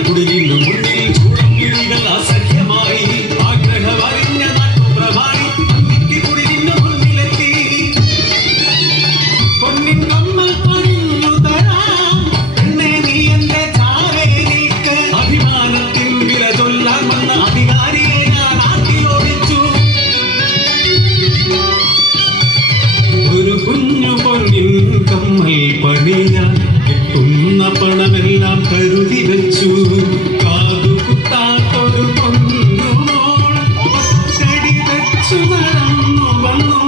Pudilino, തന്ന പണമെല്ലാം കരുതി വെച്ചു. കാതു കുത്താത്തൊരു പൊന്നുമോൾ ചെടി വെച്ചു വളർന്നു വന്നു.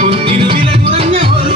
പൊന്നിനു വില കുറഞ്ഞ ഒരു